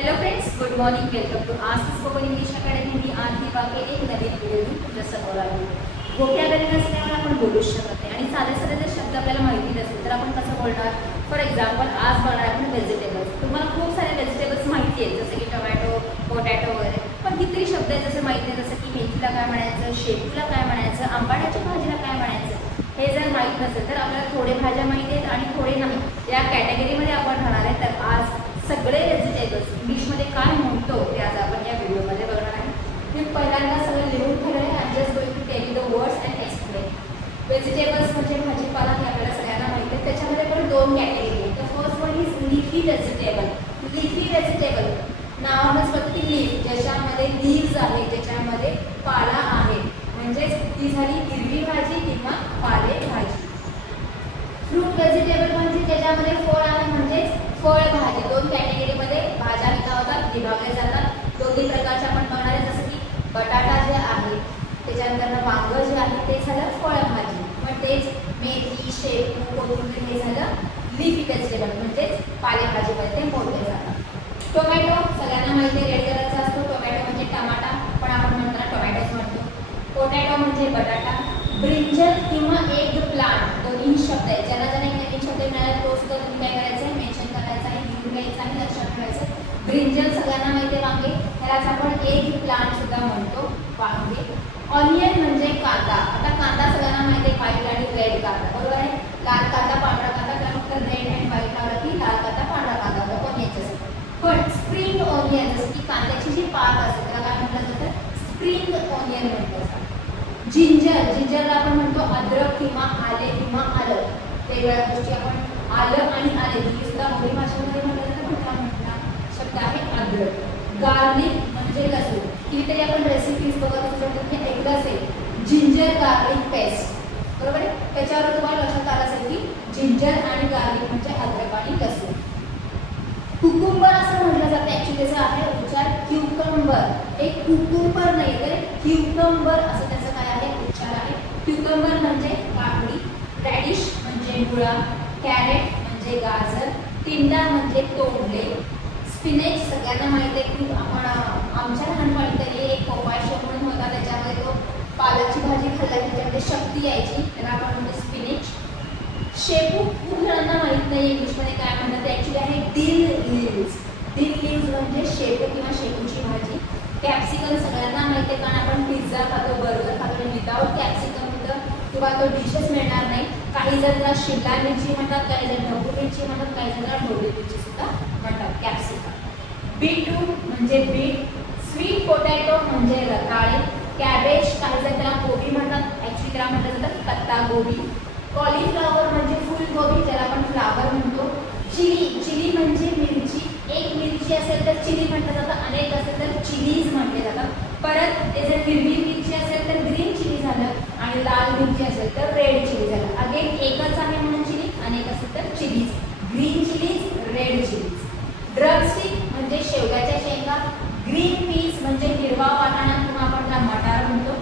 Hello friends, good morning. Welcome to आज spoken English academy. मी आज दिवा केले एक नवीन व्हिडिओ तुमच्या समोर आली. व्होकॅब्युलरी नसल्यामुळे आपण बोलूच शकत नाही आणि साधे साधे जर शब्द आपल्याला माहिती नसतील तर आपण कसं बोलणार. फॉर एक्झाम्पल आज बघणार आपण व्हेजिटेबल्स. तुम्हाला खूप सारे व्हेजिटेबल्स माहिती आहेत, जसं की टोमॅटो, पोटॅटो वगैरे. पण कितीतरी शब्द आहेत जसं माहिती आहे, जसं की मेथीला काय म्हणायचं, शेपूला काय म्हणायचं, आंबाड्याच्या भाजीला काय म्हणायचं. हे जर माहीत नसेल तर आपल्याला थोडे भाज्या माहिती आहेत आणि थोडे नाही, या कॅटेगरीमध्ये आपण राहणार आहे. तर आज सगळे व्हेजिटेबल्स इंग्लिशमध्ये काय म्हणतो ते आज आपण या व्हिडिओमध्ये बघणार आहे. मी पहिल्यांदा सगळं लिहून ठेवलं आहे. I just going to tell you the words and explain. Vegetables म्हणजे भाजीपाला हे आपल्याला सगळ्यांना माहिती आहे. त्याच्यामध्ये पण दोन कॅटेगरी आहेत. The first one is leafy vegetable. Leafy vegetable नावानच कळतं की लीफ, ज्याच्यामध्ये लीव्स आहेत, ज्याच्यामध्ये पाला आहे, म्हणजेच ती झाली हिरवी भाजी किंवा पालेभाजी. फ्रूट व्हेजिटेबल म्हणजे ज्याच्यामध्ये फळ आहे, म्हणजेच फळभाजी. दोन कॅटेगरीमध्ये भाज्या विभागल्या जातात. दोन्ही प्रकारचे आपण बघणार आहे, जसं की बटाटा जे आहे, त्याच्यानंतर वांग जे आहे ते झालं फळभाजी. मग तेच मेथी, शेपू, कोथिंबीर हे झालं लीफी व्हेजिटेबल, म्हणजेच पालेभाजीमध्ये ते मोडले जातात. टोमॅटो सगळ्यांना माहिती आहे, रेड कलरचा असतो. टोमॅटो म्हणजे टमाटा, पण आपण म्हणताना टोमॅटोच म्हणतो. पोटॅटो म्हणजे बटाटा. ब्रिंजल किंवा एग प्लांट, दोन्ही शब्द आहेत. ज्यांना ज्यांना एक नवीन शब्द मिळाला तो सुद्धा तुम्ही काय करायचं आहे, मेन्शन करायचं आहे, लिहून घ्यायचं आहे, लक्षात ठेवायचं. ब्रिंजल सगळ्यांना माहिती आहे, वांगे, ह्यालाच आपण एग प्लांट सुद्धा म्हणतो, वांगे. ऑनियन म्हणजे कांदा. आता कांदा सगळ्यांना माहिती आहे, व्हाईट आणि रेड कांदा, बरोबर आहे. लाल कांदा, पांढरा कांदा, त्याला फक्त रेड अँड व्हाईट लावलं की लाल कांदा, पांढरा कांदा होता, पण याच्यासाठी. पण स्प्रिंग ऑनियन, जसं की कांद्याची जी पात असते त्याला काय म्हटलं जातं, स्प्रिंग ऑनियन म्हटलं जातं. जिंजर, जिंजरला आपण म्हणतो अद्रक किंवा आले किंवा आलं. वेगवेगळ्या गोष्टी आपण आलं आणि आले ही सुद्धा मराठी भाषेमध्ये म्हटलं जातं, पण त्याला म्हटला शब्द आहे अद्रक. गार्लिक म्हणजे लसूण. कितीतरी आपण रेसिपीज बघत असतो, तुम्ही ऐकलं असेल जिंजर गार्लिक पेस्ट, बरोबर आहे. त्याच्यावर तुम्हाला लक्षात आलं असेल की जिंजर आणि गार्लिक म्हणजे अद्रक आणि लसूण. कुकुंबर असं म्हटलं जातं, ऍक्च्युली त्याचा आहे उच्चार क्युकंबर. एक कुकुंबर नाही तर क्युकंबर असं त्याचं काय आहे उच्चार आहे. क्युकंबर म्हणजे काकडी. रॅडिश म्हणजे मुळा. कॅरेट म्हणजे गाजर. टिंडा म्हणजे तोंडले. स्पिनेच सगळ्यांना माहिती आहे की आपण आमच्या लहानपणी तरी एक पोपाय शो म्हणून होता, त्याच्यामध्ये तो पालकची भाजी खाल्ला की त्याच्यामध्ये शक्ती यायची, त्याला आपण म्हणतो स्पिनेच. शेपू खूप जणांना माहित नाही इंग्लिशमध्ये काय म्हणतात, ते ॲक्च्युली आहे डिल लीव्स. डिल लीव्स म्हणजे शेपू किंवा शेपूची भाजी. कॅप्सिकम सगळ्यांना माहिती आहे, कारण आपण पिझ्झा खातो, बर्गर खातो आणि विदाउट कॅप्सिकम किंवा तो डिशेस मिळणार नाही. काही जण त्याला शिमला मिरची म्हणतात, काही जण ढबू मिरची म्हणतात, काही जण त्याला ढोबळी मिरची सुद्धा म्हणतात, कॅप्सिकम. बीटरूट म्हणजे बीट. स्वीट पोटॅटो म्हणजे रताळे. कॅबेज, काही जण त्याला गोबी म्हणतात, ॲक्च्युली त्याला म्हटलं जातं पत्ता गोबी. कॉलीफ्लॉवर म्हणजे फुलगोबी, ज्याला आपण फ्लावर म्हणतो. चिली, चिली म्हणजे मिरची. एक मिरची असेल तर चिली म्हटलं जातं, अनेक असेल तर चिलीज म्हटले जातात. परत ते जर हिरवी मिरची असेल तर ग्रीन चिली झालं आणि लाल मिरची असेल तर रेड चिली झालं. अगेन एकच आहे म्हणून चिली, अनेक असेल तर chillies. Green chillies, red chillies. Drumstick म्हणजे शेवग्याच्या शेंगा. ग्रीन पीस म्हणजे हिरवा वाटाणा किंवा आपण त्याला मटार म्हणतो.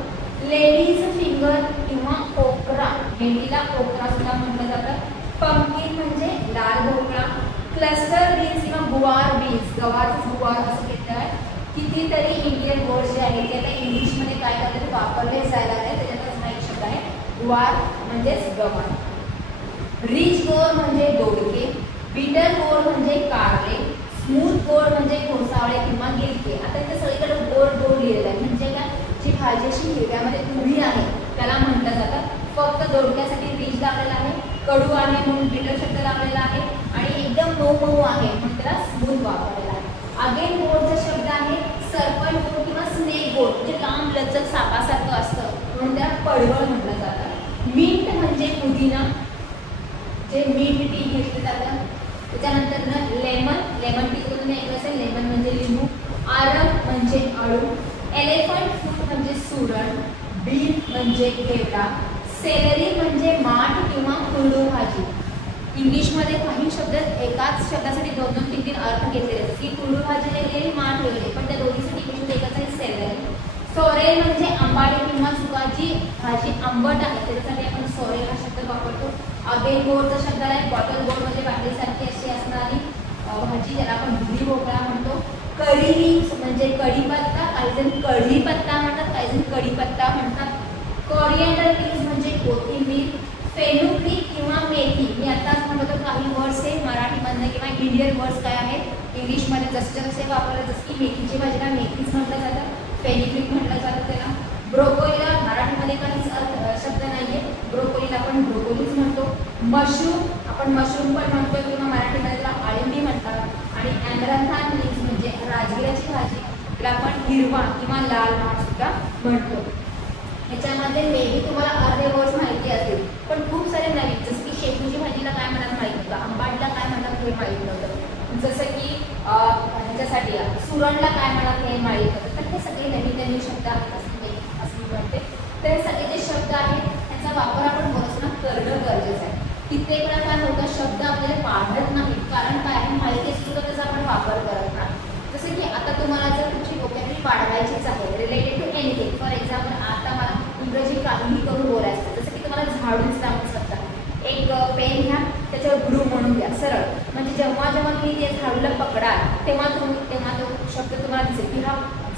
लेडीज फिंगर किंवा ओकरा, भेंडीला ओकरा सुद्धा म्हटलं जातं. पंपकिन म्हणजे लाल भोपळा. क्लस्टर बीन्स किंवा गुवार बीन्स, गव्हाचं गुवार असं घेतलं आहे. कितीतरी इंडियन वर्ड जे आहेत ते आता इंग्लिशमध्ये काय करतात वापरले जायला आहे, त्याच्यातच हा एक शब्द आहे गुवार म्हणजेच गवार. रिच गोड म्हणजे दोडके. बिटर गोड म्हणजे कारले. स्मूथ गोड म्हणजे घोसावळे किंवा गिलके. आता इथे सगळीकडे गोड गोड लिहिलेलं आहे, म्हणजे काय जी भाजी अशी हिरव्यामध्ये उभी आहे त्याला म्हटलं जातं. फक्त दोडक्यासाठी रिच लावलेला आहे, कडू आहे म्हणून बिटर शब्द लावलेला आहे, आणि एकदम मऊ मऊ आहे म्हणून त्याला स्मूथ वापरलेला आहे. अगेन गोडचा शब्द आहे सर्पंट गोड किंवा स्नेक गोड, म्हणजे लांब लचक सापासारखं असतं म्हणून त्याला पडवळ म्हटलं जातं. मिंट म्हणजे पुदिना, जे मिंट टी घेतलं जातं. त्याच्यानंतर लेमन, लेमन टी तुम्ही ऐकलं असेल, लेमन म्हणजे लिंबू. आरब म्हणजे अळू. एलिफंट फूड म्हणजे सुरण. बीट म्हणजे घेवडा. सेलरी म्हणजे माठ किंवा कुरडू भाजी. इंग्लिशमध्ये काही शब्द एकाच शब्दासाठी दोन दोन तीन तीन अर्थ घेतलेले असतात, की कुरडू भाजी वेगळी, माठ वेगळे, पण त्या दोन्हीसाठी इंग्लिशमध्ये एकच आहे सेलरी. सोरेल म्हणजे आंबाडी किंवा चुकाची भाजी आंबट आहे, त्याच्यासाठी आपण सोरेल हा शब्द वापरतो. अगेन गोडचा शब्द आहे बॉटल गोड, म्हणजे बाटलीसारखी अशी असणारी भाजी, ज्याला आपण दुधी भोपळा म्हणतो. करी लीव्स म्हणजे कढीपत्ता, काही जण कढीपत्ता म्हणतात, काही जण कढीपत्ता म्हणतात. कोरिएंडर लीव्स म्हणजे कोथिंबीर. फेनुग्रीक किंवा मेथी, मी आताच म्हणतो काही वर्ड्स हे मराठीमधनं किंवा इंडियन वर्ड्स काय आहेत इंग्लिशमध्ये जसे जसे वापरले, जसे की मेथीची भाजीला मेथीच म्हटलं जातं, फेनुग्रीक म्हटलं जातं त्याला. ब्रोकोलीला मराठीमध्ये काहीच शब्द नाहीये, ब्रोकोलीला आपण ब्रोकोलीच म्हणतो. मशरूम आपण मशरूम पण म्हणतो किंवा मराठीमध्ये त्याला अळिंबी म्हणतात. आणि अँथ्रॅकॅन लीव्स म्हणजे राजगिराची भाजी, त्याला आपण हिरवा किंवा लाल भात सुद्धा म्हणतो. ह्याच्यामध्ये मेबी तुम्हाला अर्धे वर्ड्स माहिती असेल, पण खूप सारे नवीन, जसं की शेपूची भाजीला काय म्हणतात माहित नव्हतं, आंबाडीला काय म्हणतात हे माहीत नव्हतं, जसं की ह्याच्यासाठी सुरणला काय म्हणतात हे माहीत नव्हतं. तर हे सगळे नवीन नवीन शब्द आहेत असं मी म्हणते. तर हे सगळे जे शब्द आहेत त्याचा वापर आपण बरोबर करणं गरजेचं आहे. कित्येक वेळा काय होतं, शब्द आपल्याला पाहत नाही, कारण काय आहे माहिती सुद्धा त्याचा आपण वापर करत नाही. जसं की आता तुम्हाला जर तुमची वोकॅब्युलरी वाढवायचीच आहे related to anything, for example आता मला इंग्रजी काहीही करून बोलायचं, जसं की तुम्हाला झाडूच लावू शकता. एक पेन घ्या, त्याच्यावर ब्रू म्हणून घ्या सरळ, म्हणजे जेव्हा जेव्हा तुम्ही ते झाडूला पकडाल तेव्हा तो शब्द तुम्हाला दिसेल की हा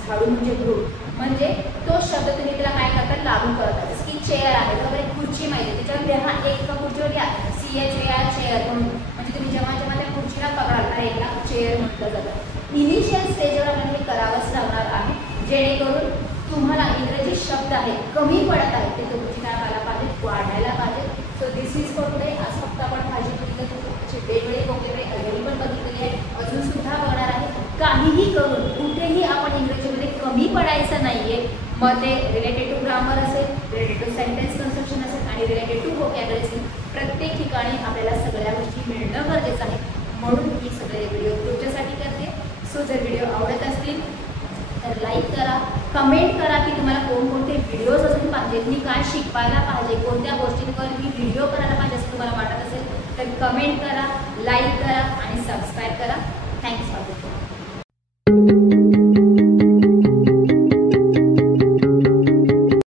झाडू म्हणजे ब्रू, म्हणजे तो शब्द तुम्ही त्याला काय करता लागू करता. जसं की चेअर आहे बरोबर, एक खुर्ची माहिती आहे त्याच्यावर लिहा, एक खुर्चीवर लिहा CHAR चेअर म्हणून, म्हणजे तुम्ही जेव्हा जेव्हा त्या खुर्चीला पकडाल तर एकला चेअर म्हटलं जातं. इनिशियल स्टेजवर आपल्याला हे करावंच लागणार आहे, जेणेकरून तुम्हाला इंग्रजी शब्द आहेत कमी पडत आहेत ते तुमची काय व्हायला पाहिजे, वाढायला पाहिजे. So this is for today. आज फक्त आपण भाजी बघितलं, वेगवेगळे वोकॅब्युलरी ऑलरेडी पण बघितलेली आहे, अजून सुद्धा बघणार आहे. काहीही करून कुठेही आपण इंग्रजीमध्ये कमी पडायचं नाहीये. मग ते रिलेटेड टू ग्रामर असेल, रिलेटेड टू सेंटेन्स कन्स्ट्रक्शन असेल आणि रिलेटेड टू वोकॅब्युलरी असेल, प्रत्येक ठिकाणी आपल्याला सगळ्या गोष्टी मिळणं गरजेचं आहे. म्हणून मी सगळे व्हिडिओ तुमच्यासाठी करते. सो जर व्हिडिओ आवडत असतील तर लाईक करा, कमेंट करा की तुम्हाला कोणकोणते व्हिडिओज अजून पाहिजेत, मी काय शिकवायला पाहिजे, कोणत्या गोष्टींवर मी व्हिडिओ करायला पाहिजे असं तुम्हाला वाटत असेल तर कमेंट करा, लाईक करा आणि सबस्क्राईब करा. Thanks for watching.